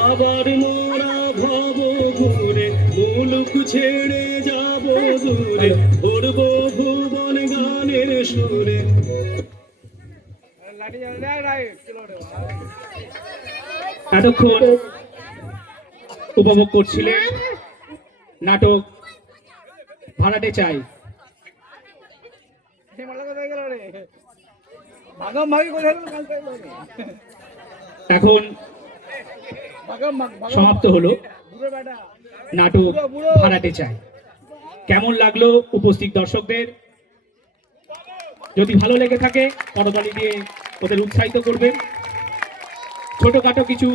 আবার মোরা ভব ঘুরে মুলুক ছেড়ে যাব দূরে, উড়ব ভুবন গানের সুরে। এতক্ষণ উপভোগ করছিলেন নাটক ভাড়াটে চাই। এখন সমাপ্ত হলো নাটক ভাড়াটে চাই। কেমন লাগলো উপস্থিত দর্শকদের? যদি ভালো লেগে থাকে করতালি দিয়ে ওদের উৎসাহিত করবেন। ছোটখাটো কিছু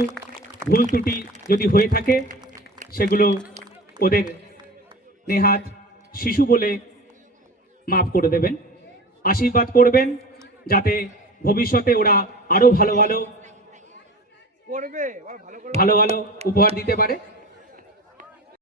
ভুল ত্রুটি যদি হয়ে থাকে সেগুলো ওদের নেহাত শিশু বলে মাফ করে দেবেন, আশীর্বাদ করবেন যাতে ভবিষ্যতে ওরা আরো ভালো ভালো উপহার দিতে পারে।